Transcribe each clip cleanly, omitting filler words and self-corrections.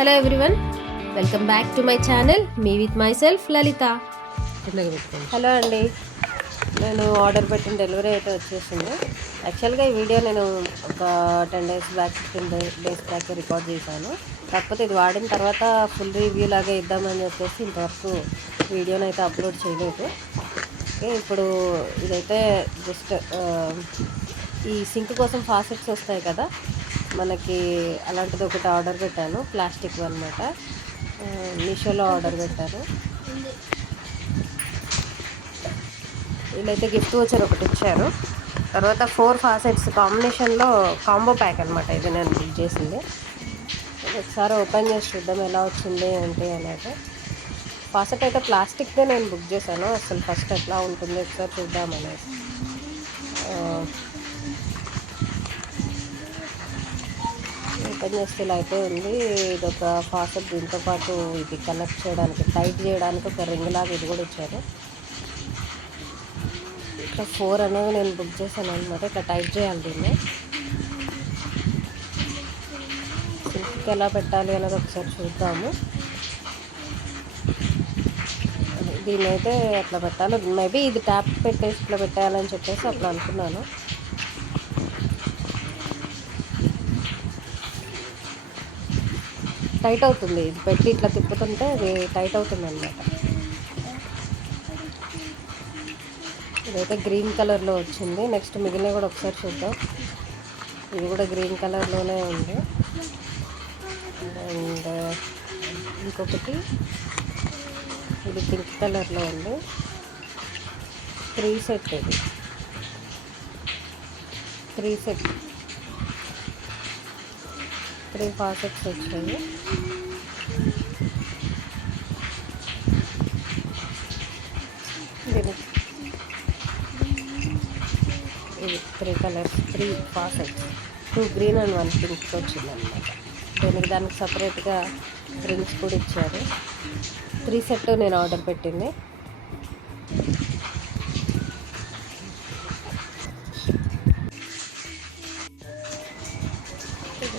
Hello everyone, welcome back to my channel me with my self Lalitha. Hello అండి, నేను order పెట్టిన delivery అయితే వచ్చేసింది. యాక్చువల్గా ఈ వీడియో నేను ఒక 10 days back 15 days back record చేశాను. కాకపోతే ఇది వాడిన తర్వాత ఫుల్ రివ్యూ లాగా ఇద్దామని చెప్పేసి ఇంతవరకు వీడియోని అయితే అప్లోడ్ చేయలేదు. ఇప్పుడు ఇదైతే జస్ట్ ఈ సింక్ కోసం ఫాసెట్స్ వస్తాయి కదా మనకి, అలాంటిది ఒకటి ఆర్డర్ పెట్టాను. ప్లాస్టిక్ అనమాట, మీషోలో ఆర్డర్ పెట్టాను. వీళ్ళైతే గిఫ్ట్ వచ్చారు ఒకటి ఇచ్చారు. తర్వాత 4 ఫాసెట్స్ కాంబినేషన్లో కాంబో ప్యాక్ అనమాట. ఇది నేను బుక్ చేసింది. ఒకసారి ఓపెన్ చేసి చూద్దాం ఎలా వచ్చింది ఏంటి అనేది. ఫాసెట్ అయితే ప్లాస్టిక్దే నేను బుక్ చేశాను. అసలు ఫస్ట్ ఎట్లా ఉంటుంది ఒకసారి చూద్దాం అనేది. ఓపెన్ చేస్తే ఇలా అయితే ఉంది. ఇది ఒక ఫాసెట్, దీంతో పాటు ఇది కనెక్ట్ చేయడానికి, టైట్ చేయడానికి ఒక రింగ్ లాగా ఇది కూడా ఇచ్చారు. ఇట్లా 4 అనేవి నేను బుక్ చేశాను అనమాట. ఇట్లా టైట్ చేయాలి దీన్ని. సింక్కి ఎలా పెట్టాలి అనేది ఒకసారి చూద్దాము. దీన్ని అయితే అట్లా పెట్టాలి. మేబీ ఇది ట్యాప్ పెట్టేసి ఇట్లా పెట్టాలని చెప్పేసి అట్లా అనుకున్నాను. టైట్ అవుతుంది, ఇది పెట్టి ఇట్లా తిప్పుతుంటే అది టైట్ అవుతుంది అనమాట. ఇదైతే గ్రీన్ కలర్లో వచ్చింది. నెక్స్ట్ మిగిలిన కూడా ఒకసారి చూద్దాం. ఇది కూడా గ్రీన్ కలర్లోనే ఉంది. అండ్ ఇంకొకటి ఇది పింక్ కలర్లో ఉంది. 3 సెట్, ఇది 3 సెట్, 3 ఫాసెట్స్ వచ్చాయి. ఇది 3 colours, 3 Faucets, 2 green and 1 pink వచ్చింది అనమాట. దానికి సపరేట్గా రింగ్స్ కూడా ఇచ్చారు. 3 సెట్ నేను ఆర్డర్ పెట్టింది.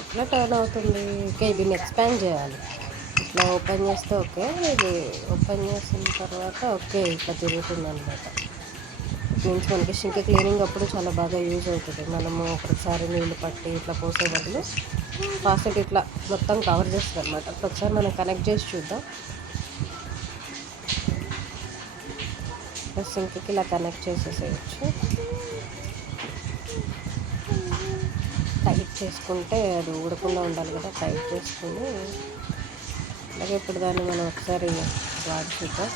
ఇట్లా టర్న్ అవుతుంది. ఓకే, దీన్ని ఎక్స్పాండ్ చేయాలి. ఇట్లా ఓపెన్ చేస్తే ఓకే, ఇది ఓపెన్ చేసిన తర్వాత ఓకే ఇట్లా తిరుగుతుంది అనమాట. మీన్స్ మనకి సింక్ క్లీనింగ్ అప్పుడు చాలా బాగా యూజ్ అవుతుంది. మనము ఒకసారి నీళ్ళు పట్టి ఇట్లా పోసే బదులు ఫాసెట్ ఇట్లా మొత్తం కవర్ చేస్తుంది అనమాట. ఒకసారి మనం కనెక్ట్ చేసి చూద్దాం. సింక్కి ఇలా కనెక్ట్ చేసేసేయచ్చు. టైట్ చేసుకుంటే అది ఊడకుండా ఉండాలి కదా, టైట్ చేసుకుని అలాగే ఇప్పుడు దాన్ని మనం ఒకసారి వాడి చూద్దాం.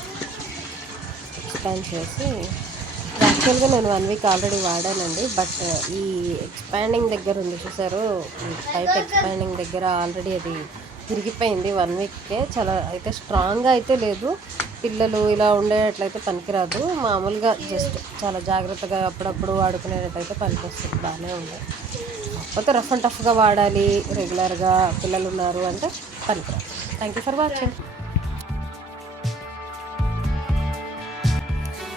ఎక్స్పాండ్ చేసి, యాక్చువల్గా నేను 1 వీక్ ఆల్రెడీ వాడానండి. బట్ ఈ ఎక్స్పాండింగ్ దగ్గర ఉంది చూసారు, ఈ పైప్ ఎక్స్పాండింగ్ దగ్గర ఆల్రెడీ అది విరిగిపోయింది 1 వీక్కే. చాలా అయితే స్ట్రాంగ్గా అయితే లేదు. పిల్లలు ఇలా ఉండేటట్లయితే పనికిరాదు. మామూలుగా జస్ట్ చాలా జాగ్రత్తగా అప్పుడప్పుడు వాడుకునేటట్టయితే పనికొస్తుంది, బాగానే ఉంది. కాకపోతే రఫ్ అండ్ టఫ్గా వాడాలి, రెగ్యులర్గా పిల్లలు ఉన్నారు అంటే పనికిరాదు. Thank you for watching.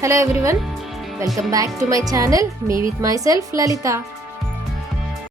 Hello everyone, welcome back to my channel me with my self Lalitha.